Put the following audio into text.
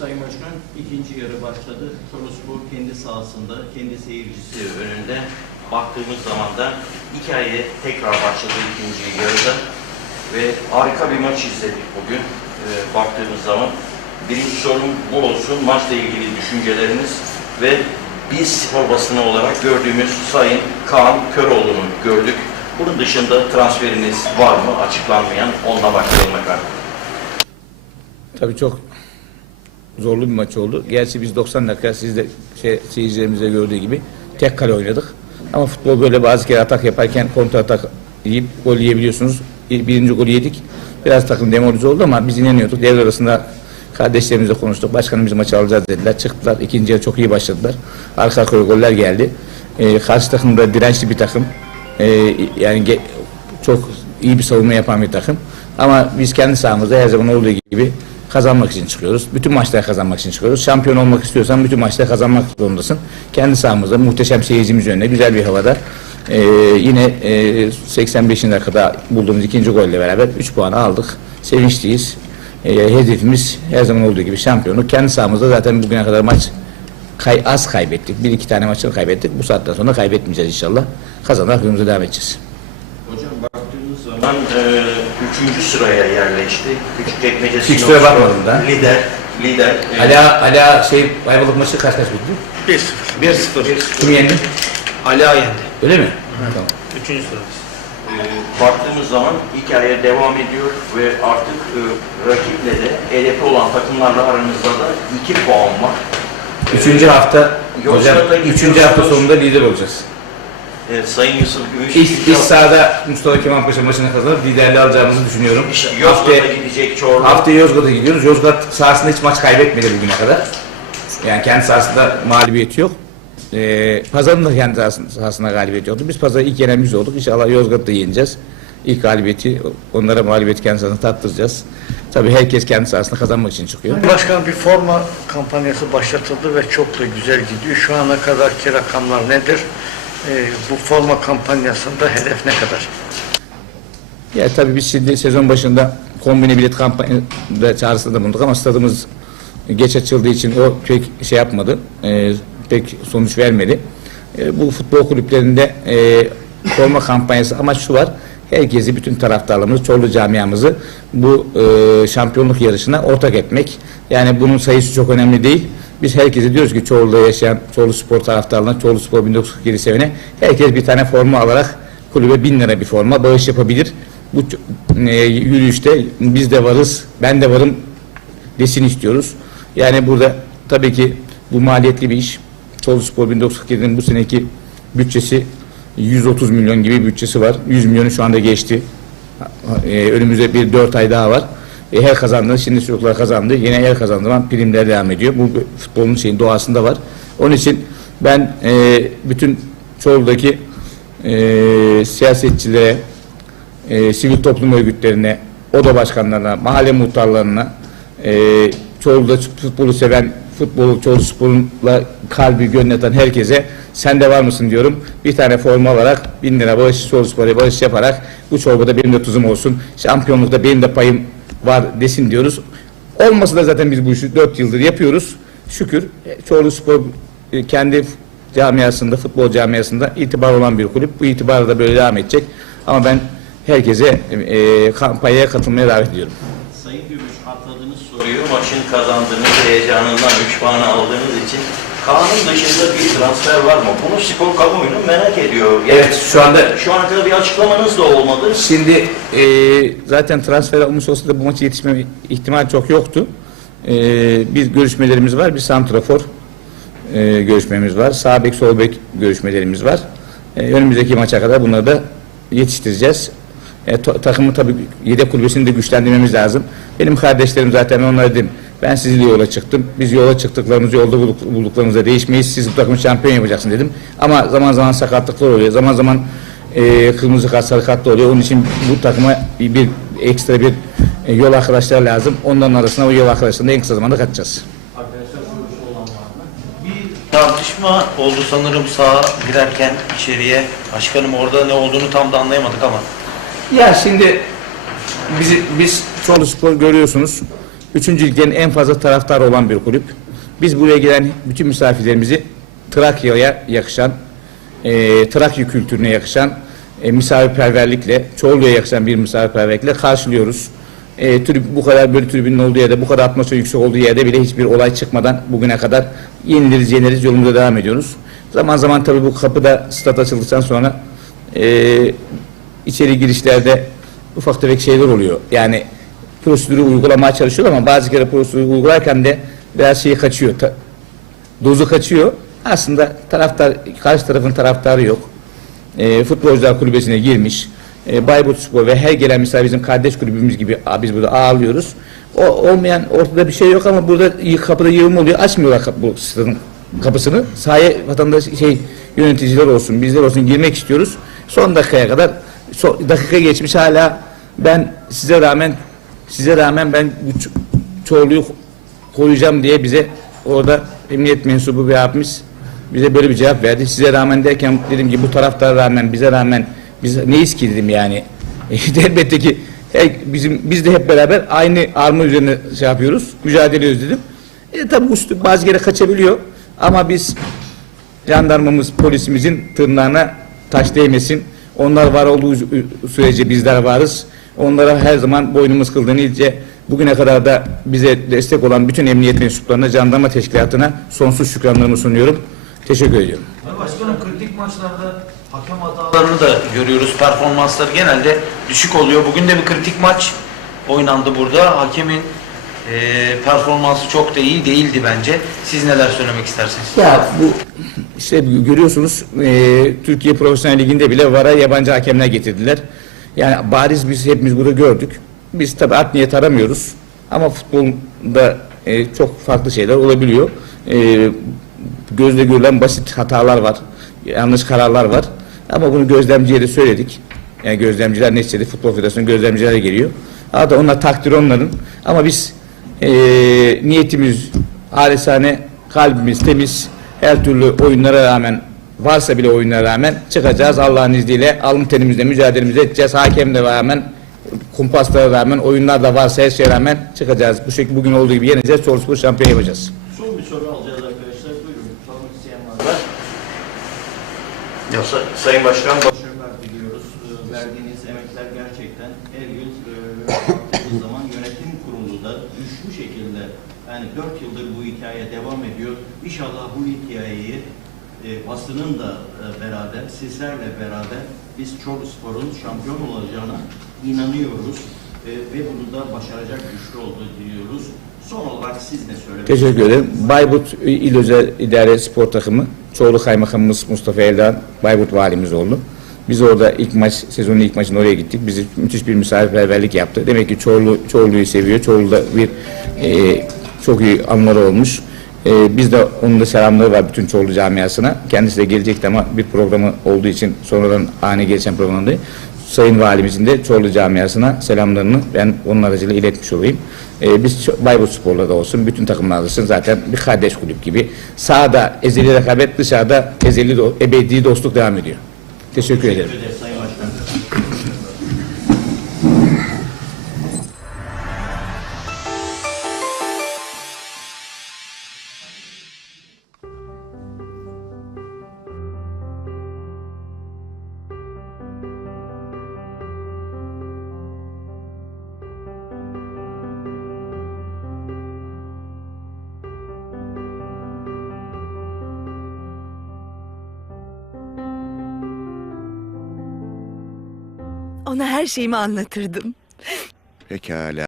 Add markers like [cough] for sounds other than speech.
Sayın Başkan, ikinci yarı başladı. Trabzonspor kendi sahasında, kendi seyircisi önünde baktığımız zaman da hikaye tekrar başladı ikinci yarıda. Ve harika bir maç izledik bugün e, baktığımız zaman. Birinci sorum bu olsun, maçla ilgili düşünceleriniz ve biz spor basını olarak gördüğümüz Sayın Kaan Köroğlu'nu gördük. Bunun dışında transferiniz var mı açıklanmayan? Onunla başlayalım efendim. Tabii çok zorlu bir maç oldu. Gerçi biz 90 dakika siz de şey, seyircilerimizde gördüğü gibi tek kale oynadık. Ama futbol böyle bazı kere atak yaparken kontra atak yiyip gol yiyebiliyorsunuz. Bir- Birinci golü yedik. Biraz takım demoralize oldu ama biz inanıyorduk. Devre arasında kardeşlerimizle konuştuk. Başkanım biz maçı alacağız dediler. Çıktılar. İkinciye çok iyi başladılar. Arka arkaya goller geldi. Ee, karşı takım da dirençli bir takım. Ee, yani çok iyi bir savunma yapan bir takım. Ama biz kendi sahamızda her zaman olduğu gibi kazanmak için çıkıyoruz. Bütün maçları kazanmak için çıkıyoruz. Şampiyon olmak istiyorsan bütün maçları kazanmak zorundasın. Kendi sahamızda muhteşem seyircimiz önünde güzel bir havada ee, yine e, 85. dakikada bulduğumuz ikinci golle beraber 3 puan aldık. Sevinçliyiz. Ee, hedefimiz her zaman olduğu gibi şampiyonluk. Kendi sahamızda zaten bugüne kadar maç kay, az kaybettik. Bir iki tane maçını kaybettik. Bu saatten sonra kaybetmeyeceğiz inşallah. Kazanarak yolumuza devam edeceğiz. Hocam baktığımız zaman e, üçüncü sıraya yerleşti. Küçükçekmece Sinopspor bakmadım da. Lider, lider. e, Ala, ala şey Ayvalık maçı kaç kaç bitti? 1-0. 1-0. Kim yendi? Ali Ağa yendi. Öyle mi? Tamam. Üçüncü sıradayız. e, baktığımız zaman hikaye devam ediyor ve artık e, rakiple de hedefi olan takımlarla aranızda da iki puan var. Üçüncü hafta Yoksa hocam da üçüncü hafta gidiyorsunuz. sonunda lider olacağız. E, Sayın Yusuf Gümüş İlk, iki ilk hafta- sahada Mustafa Kemal Paşa maçını kazanıp liderliği alacağımızı düşünüyorum. Yozgat'a Haftaya, gidecek Çorlu. haftaya Yozgat'a gidiyoruz. Yozgat sahasında hiç maç kaybetmedi bugüne kadar. Yani kendi sahasında mağlubiyeti yok. Ee, Pazar'ın da kendi sahasında, galibiyeti yoktu. Biz Pazar'ı ilk yenen biz olduk. İnşallah Yozgat'ta yeneceğiz. İlk galibiyeti onlara mağlubiyeti kendi sahasında tattıracağız. Tabii herkes kendi sahasında kazanmak için çıkıyor. Başkan bir forma kampanyası başlatıldı ve çok da güzel gidiyor. Şu ana kadarki rakamlar nedir? Ee, bu forma kampanyasında hedef ne kadar? Ya tabii biz şimdi sezon başında kombine bilet kampanyasında çağrısında bulunduk ama stadımız geç açıldığı için o pek şey yapmadı, e, pek sonuç vermedi. E, bu futbol kulüplerinde e, forma kampanyası ama şu var, herkesi, bütün taraftarlarımızı, Çorlu camiamızı bu e, şampiyonluk yarışına ortak etmek. Yani bunun sayısı çok önemli değil. Biz herkese diyoruz ki Çorlu'da yaşayan Çorlu Spor taraftarlarına, Çorlu Spor 1947 sevene herkes bir tane forma alarak kulübe bin lira bir forma bağış yapabilir. Bu e, yürüyüşte biz de varız, ben de varım desin istiyoruz. Yani burada tabii ki bu maliyetli bir iş. Çorlu Spor 1947'nin bu seneki bütçesi 130 milyon gibi bütçesi var. 100 milyonu şu anda geçti. E, önümüzde bir 4 ay daha var. E, her kazandığı, şimdi çocuklar kazandı. Yine her kazandığı zaman primler devam ediyor. Bu futbolun şeyin doğasında var. Onun için ben e, bütün Çorlu'daki e, siyasetçilere, e, sivil toplum örgütlerine, oda başkanlarına, mahalle muhtarlarına, e, Çorlu'da futbolu seven, futbolu, Çorlu sporunla kalbi gönlü atan herkese sen de var mısın diyorum. Bir tane forma alarak bin lira bağış, Çorlu Spor'a bağış yaparak bu çorbada benim de tuzum olsun. Şampiyonlukta benim de payım var desin diyoruz. Olmasa da zaten biz bu işi dört yıldır yapıyoruz. Şükür e, Çorlu Spor e, kendi camiasında, futbol camiasında itibar olan bir kulüp. Bu itibarı da böyle devam edecek. Ama ben herkese e, kampanyaya katılmaya davet ediyorum. Soruyu maçın kazandığınız heyecanından 3 puanı aldığınız için kanun dışında bir transfer var mı? Bunu spor kamuoyunu merak ediyor. Yani Evet, şu anda- şu ana kadar bir açıklamanız da olmadı. Şimdi e, zaten transfer olmuş olsa da bu maçı yetişme ihtimali çok yoktu. E, bir görüşmelerimiz var, bir santrafor e, görüşmemiz var, sağ bek, sol bek görüşmelerimiz var. E, önümüzdeki maça kadar bunları da yetiştireceğiz. E, takımı tabii yedek kulübesini de güçlendirmemiz lazım. Benim kardeşlerim zaten onlara dedim. Ben sizinle yola çıktım. Biz yola çıktıklarımız, yolda bulduk, bulduklarımızda değişmeyiz. Siz bu takımı şampiyon yapacaksın dedim. Ama zaman zaman sakatlıklar oluyor. Zaman zaman e, kırmızı kart, sarı oluyor. Onun için bu takıma bir, bir ekstra bir e, yol arkadaşlar lazım. Onların arasına o yol arkadaşlarını en kısa zamanda katacağız. Tartışma oldu sanırım sağa girerken içeriye. Başkanım orada ne olduğunu tam da anlayamadık ama. Ya şimdi bizi biz Çorlu Spor görüyorsunuz. Üçüncü liglerin en fazla taraftarı olan bir kulüp. Biz buraya gelen bütün misafirlerimizi Trakya'ya yakışan, e, Trakya kültürüne yakışan e, misafirperverlikle, Çorlu'ya yakışan bir misafirperverlikle karşılıyoruz. E, trib- bu kadar böyle tribünün olduğu yerde, bu kadar atmosfer yüksek olduğu yerde bile hiçbir olay çıkmadan bugüne kadar yeniliriz yeneriz yolumuza devam ediyoruz. Zaman zaman tabii bu kapıda stat açıldıktan sonra e, içeri girişlerde ufak tefek şeyler oluyor. Yani prosedürü uygulamaya çalışıyor ama bazı kere prosedürü uygularken de biraz şey kaçıyor. Ta- dozu kaçıyor. Aslında taraftar, karşı tarafın taraftarı yok. E, futbolcular kulübesine girmiş. E, Bayburt Spor ve her gelen misal bizim kardeş kulübümüz gibi a, biz burada ağırlıyoruz. O olmayan ortada bir şey yok ama burada kapıda yığım oluyor. Açmıyorlar kap- bu stadın kapısını. Sahaya vatandaş şey yöneticiler olsun, bizler olsun girmek istiyoruz. Son dakikaya kadar so, dakika geçmiş hala ben size rağmen size rağmen ben Çorlu'yu koyacağım diye bize orada emniyet mensubu bir abimiz bize böyle bir cevap verdi. Size rağmen derken dedim ki bu taraftara rağmen bize rağmen biz neyiz ki dedim yani. [laughs] Elbette ki bizim biz de hep beraber aynı arma üzerine şey yapıyoruz. Mücadele ediyoruz dedim. E, tabi üstü bazı kere kaçabiliyor ama biz jandarmamız, polisimizin tırnağına taş değmesin. Onlar var olduğu sürece bizler varız. Onlara her zaman boynumuz kıldığını iyice bugüne kadar da bize destek olan bütün emniyet mensuplarına, jandarma teşkilatına sonsuz şükranlarımı sunuyorum. Teşekkür ediyorum. Başkanım kritik maçlarda hakem hatalarını da görüyoruz. Performansları genelde düşük oluyor. Bugün de bir kritik maç oynandı burada. Hakemin eee, performansı çok da iyi değildi bence. Siz neler söylemek istersiniz? Ya bu işte görüyorsunuz e, Türkiye Profesyonel Ligi'nde bile VAR'a yabancı hakemler getirdiler. Yani bariz biz hepimiz burada gördük. Biz tabi art niyet aramıyoruz. Ama futbolda e, çok farklı şeyler olabiliyor. E, gözle görülen basit hatalar var. Yanlış kararlar var. Ama bunu gözlemciye de söyledik. Yani gözlemciler ne istedi? Futbol Federasyonu gözlemciler geliyor. Hatta onlar takdir onların. Ama biz e, niyetimiz halisane, kalbimiz temiz. Her türlü oyunlara rağmen varsa bile oyunlara rağmen çıkacağız Allah'ın izniyle alın terimizle mücadelemizi edeceğiz. Hakemle rağmen kumpaslara rağmen oyunlar da varsa her şeye rağmen çıkacağız. Bu şekilde bugün olduğu gibi yeneceğiz. Çorluspor şampiyon yapacağız. Son bir soru alacağız arkadaşlar. Buyurun. Sormak isteyen var? Sa- Sayın Başkan, başarılar diliyoruz. Verdiğiniz emekler gerçekten her yıl e, baktığımız zaman yönetim kurulu da güçlü şekilde yani dört yıldır bu hikaye devam ediyor. İnşallah bu hikayeyi e, basının da e, beraber, sizlerle beraber biz Çorluspor'un şampiyon olacağına inanıyoruz. E, ve bunu da başaracak güçlü olduğu diliyoruz. Son olarak siz ne söylemek Teşekkür ederim. Bayburt İl Özel İdare Spor Takımı, Çoğlu Kaymakamımız Mustafa Eldan, Bayburt Valimiz oldu. Biz orada ilk maç, sezonun ilk maçında oraya gittik. Bizi müthiş bir misafirperverlik yaptı. Demek ki Çoğlu, Çoğlu'yu seviyor. Çoğlu'da bir e, çok iyi anıları olmuş. E, biz de onun da selamları var bütün Çoğlu camiasına. Kendisi de gelecekti ama bir programı olduğu için sonradan ani geçen programda Sayın Valimizin de Çorlu camiasına selamlarını ben onun aracılığıyla iletmiş olayım. Ee, biz Bayburt Spor'la da olsun, bütün takımlar olsun zaten bir kardeş kulüp gibi. Sahada ezeli rekabet, dışarıda ezeli, ebedi dostluk devam ediyor. Teşekkür ederim. Teşekkür ederiz Sayın Ona her şeyimi anlatırdım. Pekala.